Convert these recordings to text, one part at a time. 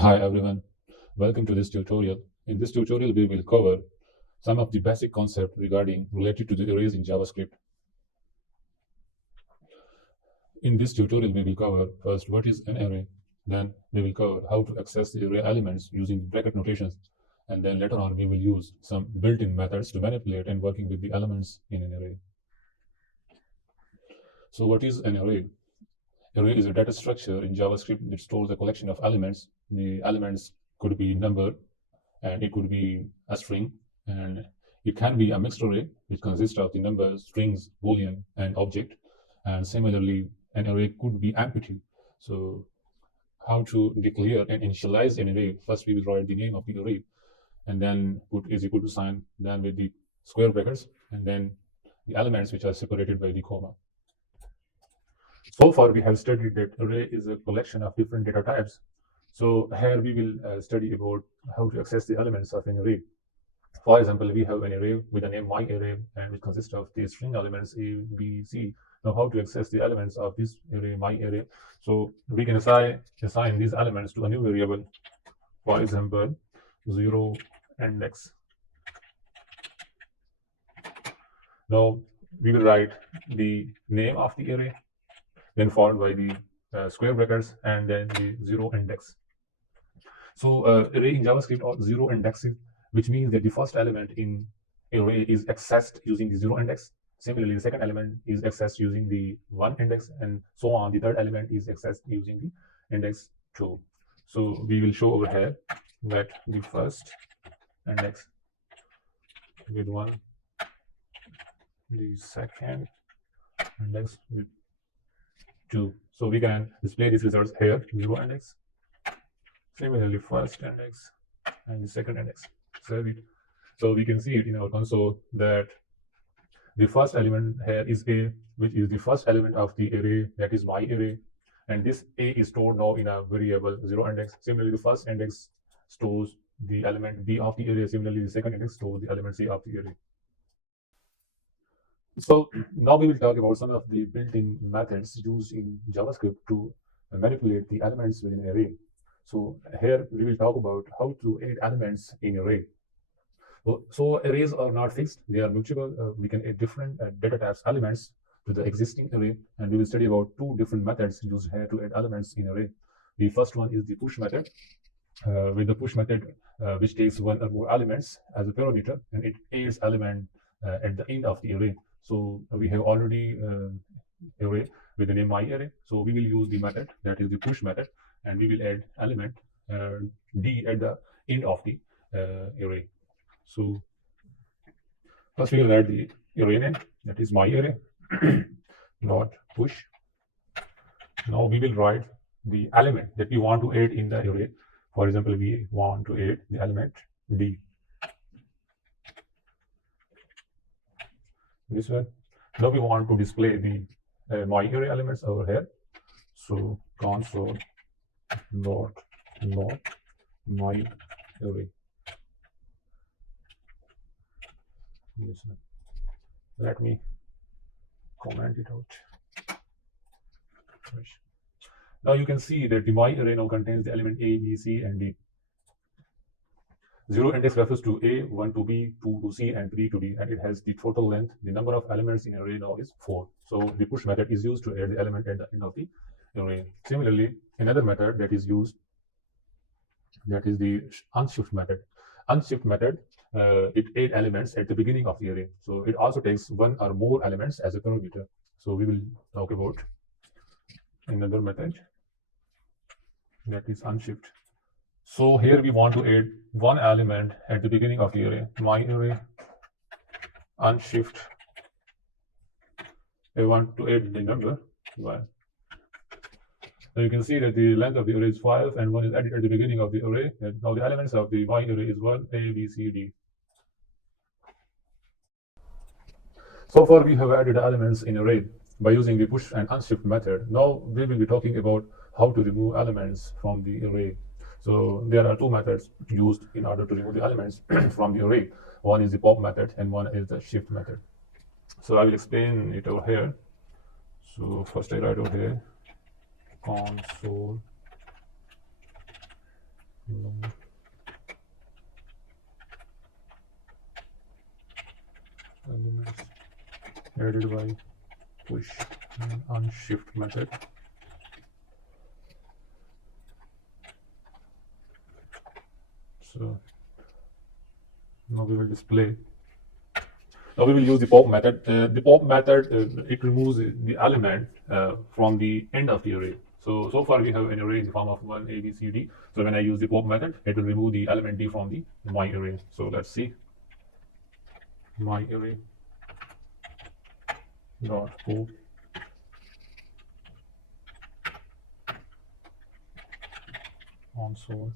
Hi everyone, welcome to this tutorial. In this tutorial, we will cover some of the basic concepts regarding related to the arrays in JavaScript. In this tutorial, we will cover first what is an array, then we will cover how to access the array elements using bracket notations, and then later on we will use some built-in methods to manipulate and working with the elements in an array. So what is an array? Array is a data structure in JavaScript that stores a collection of elements. The elements could be number, and it could be a string, and it can be a mixed array which consists of the numbers, strings, boolean, and object. And similarly, an array could be empty. So how to declare and initialize an array? First, we will write the name of the array, and then put is equal to sign, then with the square brackets, and then the elements which are separated by the comma. So far, we have studied that array is a collection of different data types. So here we will study about how to access the elements of an array. For example, we have an array with a name myArray, and which consists of the string elements A, B, C. Now, how to access the elements of this array myArray? So we can assign these elements to a new variable. For example, 0 index. Now we will write the name of the array, then followed by the square brackets, and then the 0 index. So array in JavaScript or 0 indexes, which means that the first element in array is accessed using the 0 index. Similarly, the second element is accessed using the 1 index, and so on. The third element is accessed using the index 2. So we will show over here that the first index with 1, the second index with 2. So we can display these results here, 0 index. Similarly, first index and the second index. Save it. So we can see it in our console that the first element here is A, which is the first element of the array, that is myArray. And this A is stored now in a variable 0 index. Similarly, the first index stores the element B of the array. Similarly, the second index stores the element C of the array. So now we will talk about some of the built-in methods used in JavaScript to manipulate the elements within an array. So here we will talk about how to add elements in array. So arrays are not fixed; they are mutable. We can add different data types elements to the existing array, and we will study about two different methods used here to add elements in array. The first one is the push method. With the push method, which takes one or more elements as a parameter, and it adds element at the end of the array. So we have already array with the name myArray. So we will use the method that is the push method, and we will add element D at the end of the array. So first we will add the array name, that is myArray dot push. Now we will write the element that we want to add in the array. For example, we want to add the element D. This one. Now we want to display the myArray elements over here. So console dot log myArray. This one. Let me comment it out. Now you can see that the myArray now contains the element A, B, C, and D. 0 index refers to A, 1 to B, 2 to C, and 3 to D, and it has the total length. The number of elements in array now is 4. So the push method is used to add the element at the end of the array. Similarly, another method that is used, that is the unshift method. Unshift method, it adds elements at the beginning of the array. So it also takes one or more elements as a parameter. So we will talk about another method, that is unshift. So here we want to add one element at the beginning of the array, myArray unshift. I want to add the number 1. Now you can see that the length of the array is 5, and 1 is added at the beginning of the array. And now the elements of the myArray is 1, A, B, C, D. So far we have added elements in array by using the push and unshift method. Now we will be talking about how to remove elements from the array. So there are two methods used in order to remove the elements from the array. One is the pop method, and one is the shift method. So I will explain it over here. So first I write over here console added by push and unshift method. So now we will display. Now we will use the pop method. The pop method, it removes the element from the end of the array. So far we have an array in the form of 1 A, B, C, D. So when I use the pop method, it will remove the element D from the my array. So let's see. My array dot pop console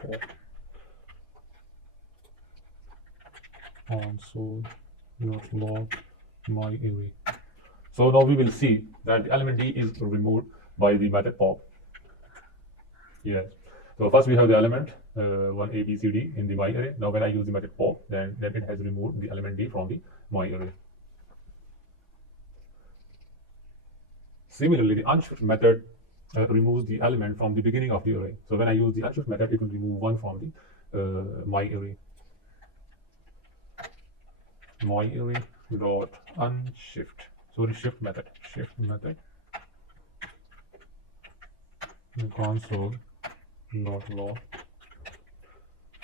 pop console dot log my array. So now we will see that the element D is removed by the method pop. Yes. So first we have the element 1 A, B, C, D in the my array. Now when I use the method pop, then it has removed the element D from the my array. Similarly, the unshift method removes the element from the beginning of the array. So when I use the unshift method, it will remove 1 from the my array. My array dot unshift. So the shift method console dot log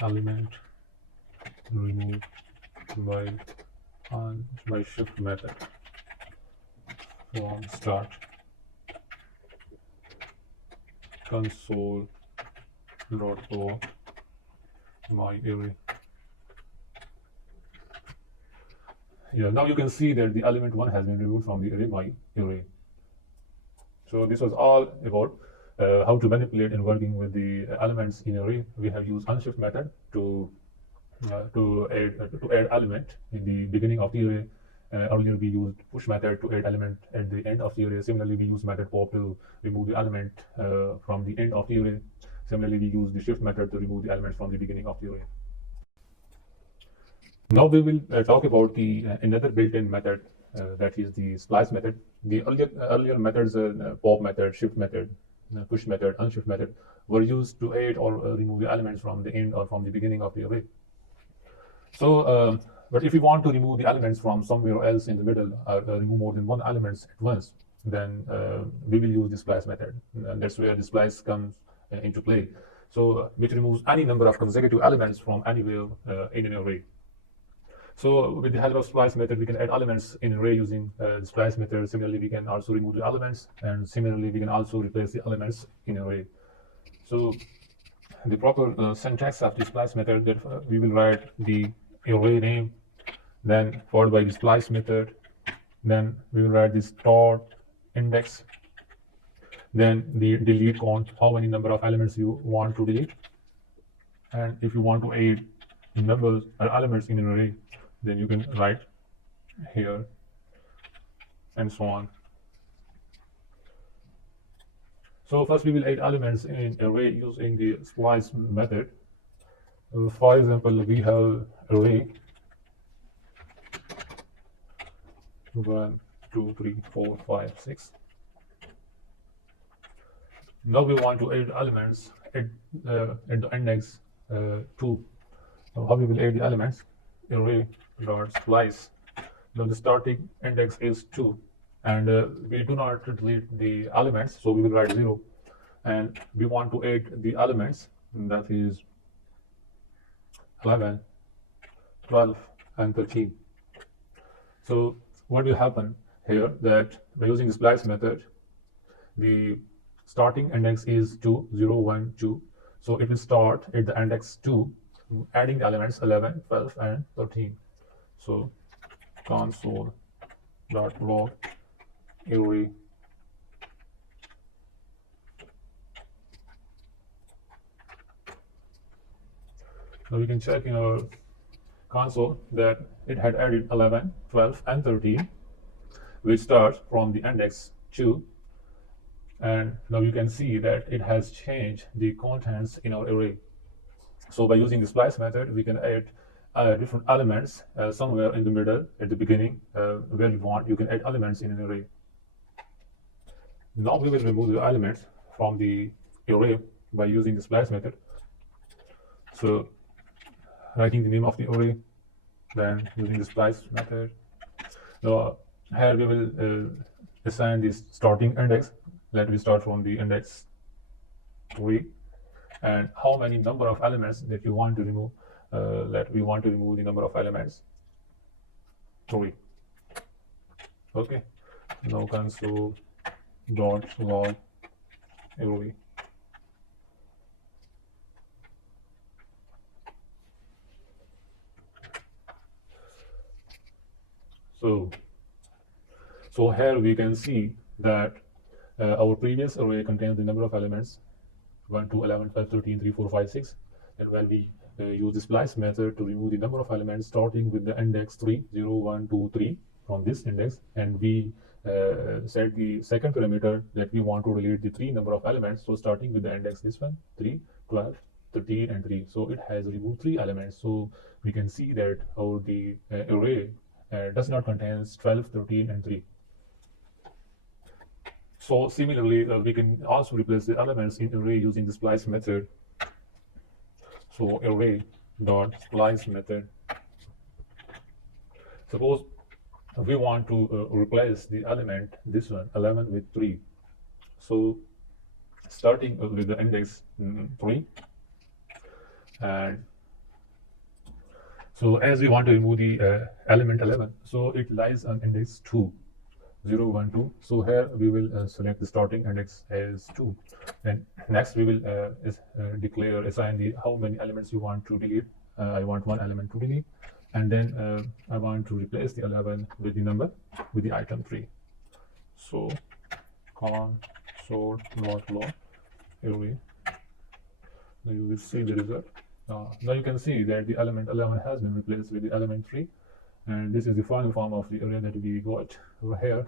element removed by shift method from start console dot log my array. Yeah, now you can see that the element 1 has been removed from the array my array. So this was all about how to manipulate and working with the elements in array. We have used unshift method to add element in the beginning of the array. Earlier we used push method to add element at the end of the array. Similarly, we use method pop to remove the element from the end of the array. Similarly, we use the shift method to remove the element from the beginning of the array. Now we will talk about the another built-in method that is the splice method. The earlier methods, pop method, shift method, push method, unshift method, were used to add or remove the elements from the end or from the beginning of the array. So, but if we want to remove the elements from somewhere else in the middle, or remove more than one elements at once, then we will use the splice method. And that's where the splice comes into play. So, which removes any number of consecutive elements from anywhere in an array. So with the help of splice method, we can add elements in an array using the splice method. Similarly, we can also remove the elements, and similarly, we can also replace the elements in an array. So the proper syntax of the splice method, that we will write the array name, then followed by the splice method, then we will write the store index, then the delete count, how many number of elements you want to delete, and if you want to add numbers or elements in an array, then you can write here, and so on. So first we will add elements in array using the splice method. For example, we have array 1, 2, 3, 4, 5, 6. Now we want to add elements at the index 2. Now how we will add the elements? Array dot splice. Now the starting index is 2, and we do not delete the elements, so we will write 0. And we want to add the elements, that is 11, 12, and 13. So what will happen here, that by using the splice method, the starting index is 2, 0, 1, 2. So it will start at the index 2, adding the elements 11, 12, and 13. So console dot log array now we can check in our console that it had added 11, 12, and 13, which starts from the index 2. And now you can see that it has changed the contents in our array. So by using the splice method, we can add different elements somewhere in the middle, at the beginning, where you want. You can add elements in an array. Now we will remove the elements from the array by using the splice method. So writing the name of the array, then using the splice method. So here we will assign this starting index. Let me start from the index 3, and how many number of elements that you want to remove. Let we want to remove the number of elements 3. Okay. Now console dot log array. So here we can see that our previous array contains the number of elements 1, 2, 11, 12, 13, 3, 4, 5, 6. And when we use the splice method to remove the number of elements starting with the index 3, 0, 1, 2, 3 from this index, and we set the second parameter that we want to delete the 3 number of elements. So starting with the index this one, 3, 12, 13, and 3. So it has removed 3 elements. So we can see that our the array does not contain 12, 13, and 3. So similarly, we can also replace the elements in array using the splice method. So array dot splice method. Suppose we want to replace the element this one 11 with 3. So starting with the index 3, and so as we want to remove the element 11, so it lies on index 2. 0, 1, 2. So here we will select the starting index as 2. Then next we will declare, assign the how many elements you want to delete. I want 1 element to delete, and then I want to replace the 11 with the number with the item 3. So console dot log array. Now you will see the result. Now you can see that the element 11 has been replaced with the element 3. And this is the final form of the array that we got over here.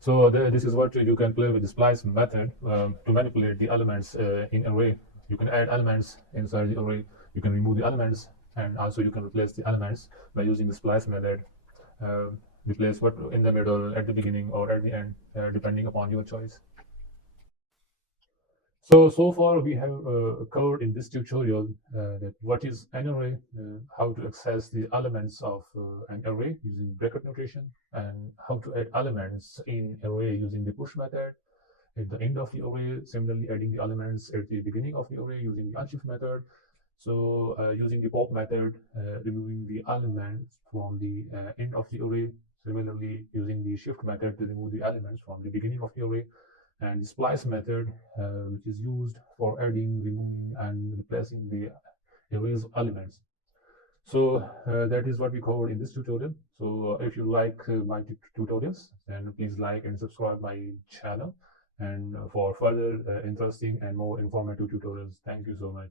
So this is what you can play with the splice method to manipulate the elements in array. You can add elements inside the array, you can remove the elements, and also you can replace the elements by using the splice method. Replace what in the middle, at the beginning, or at the end, depending upon your choice. So far we have covered in this tutorial that what is an array, how to access the elements of an array using bracket notation, and how to add elements in array using the push method at the end of the array, similarly adding the elements at the beginning of the array using the unshift method. So using the pop method, removing the elements from the end of the array, similarly using the shift method to remove the elements from the beginning of the array, and the splice method, which is used for adding, removing, and replacing the array's elements. So that is what we covered in this tutorial. So if you like my tutorials, then please like and subscribe my channel, and for further interesting and more informative tutorials. Thank you so much.